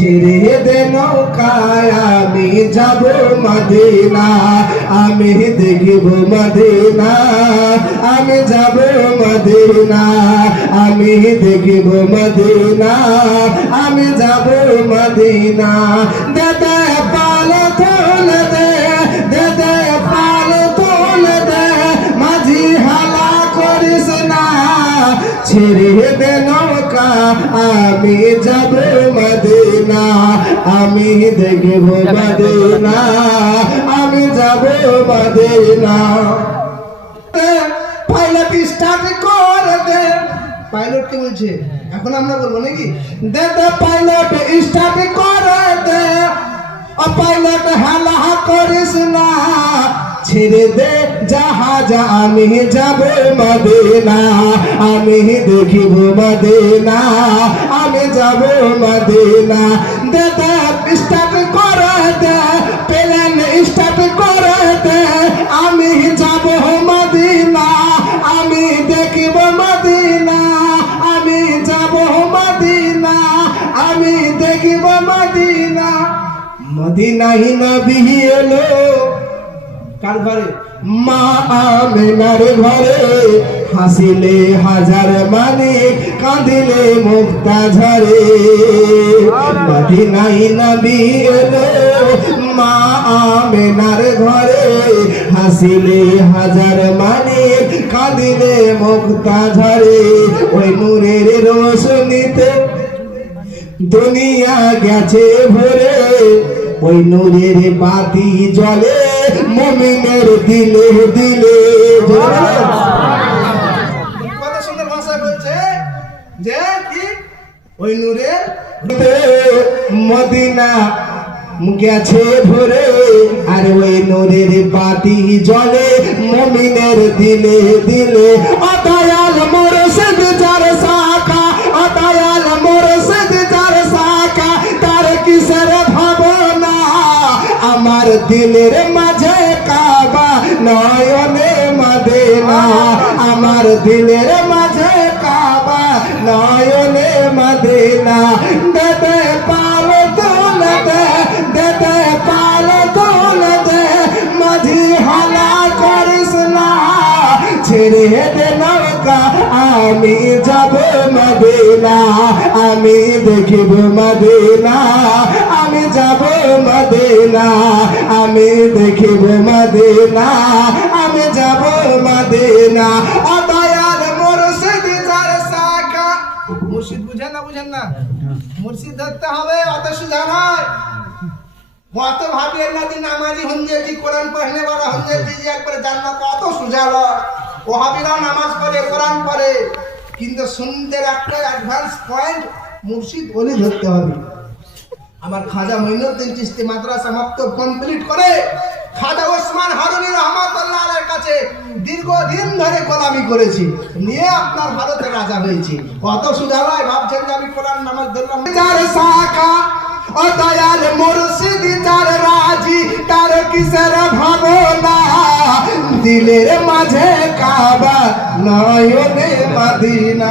ছেড়ে দে নৌকায় আমি যাব মদিনা, আমি দেখব মদিনা, আমি যাব মদিনা, আমি দেখব মদিনা, আমি যাব মদিনা। দে দে পাল তোলে দে, দে দে পাল তোলে দে, মাঝি হালা করিস না, ছেড়ে দে নৌকা আমি যাব মদিনা, আমি দেখব মদিনা, আমি যাব মদিনা। পাইলট স্টার্ট করে দে, পাইলট কে বলছে এখন আমরা বলবো নাকি? দে দে পাইলট স্টার্ট করে দে, ও পাইলট হালা করিস না, ছেড়ে দে জাহাজ আমি যাব মদিনা, আমি দেখিব মদিনা, আমি যাব মদিনা। দে দে স্টার্ট করে দে, প্লেন স্টার্ট করে দে, আমি যাব মদিনা, আমি দেখিব মদিনা, আমি যাব মদিনা, আমি দেখিব মদিনা। মদিনায় নবী এলো কার ঘরে? মা আমেনার ঘরে, হাসিলে হাজার মানিক, কাঁদিলে মুক্তা ঝরে। মদিনায় নবী এলো মা আমেনার ঘরে, হাসিলে হাজার মানিক, কাঁদিলে মুক্তা ঝরে। ওই নূরের রোশনীতে দুনিয়া গেছে ভরে, ওই নূরের বাতি জ্বলে মুমিনের দিলে দিলে। কত সুন্দর ভাষা বলছে যে কি ওই নূরের মদিনা গেছে ভরে, আর ওই নূরের বাতি জ্বলে মুমিনের দিলে দিলে। ও দয়াল মুর্শিদ যার শাখা, ও দয়াল মুর্শিদ যার শাখা, তার কিসের ভাবনা, আমার দিলের মাঝে কাবা, নয়নে মদিনা, আমার দিলের মাঝে কাবা, নয়নে মদিনা। দে দে পাল তোলে দে, দে দে পাল তোলে দে, মাঝি হালা করিস না, ছেড়ে দে নৌকা আমি যাব মদিনা, আমি দেখিব মদিনা, আমি যাব মদিনা, আমি দেখিব মদিনা, আমি যাব মদিনা। ও দয়াল মুর্শিদ যার শাখা, মুর্শিদ বুঝেন না বুঝেন না? মুর্শিদ ধরতে হবে, অত সোজা নয়। কত ভাবিয়ে না দিন নামাজি হুঞ্জেজি, কোরআন পড়নে वाला হুঞ্জেজি একবারে জান্নাত, অত সোজা নয়। ওহাবিরা নামাজ পড়ে, কোরআন পড়ে, কিন্তু সুন্দের একটা অ্যাডভান্স পয়েন্ট মুর্শিদ ওলি ধরতে হবে। আমার খাজা মঈনুদ্দিন চিশতি মাদ্রাসা মাক্তব কমপ্লিট করে খাজা ওসমান হারুনি রহমাতুল্লাহ আলাইহির কাছে দীর্ঘদিন ধরে গোলামি করেছি, নিয়ে আপনার ভারতের রাজা হয়েছি। কত সোজা নয়, ভাবছেন যে আমি কোরআন নামাজ ধরলাম। যার শাখা, ও দয়াল মুর্শিদ যার রাজি, তার কিসের ভাবনা, দিলের মাঝে কাবা, নয়নে মদিনা।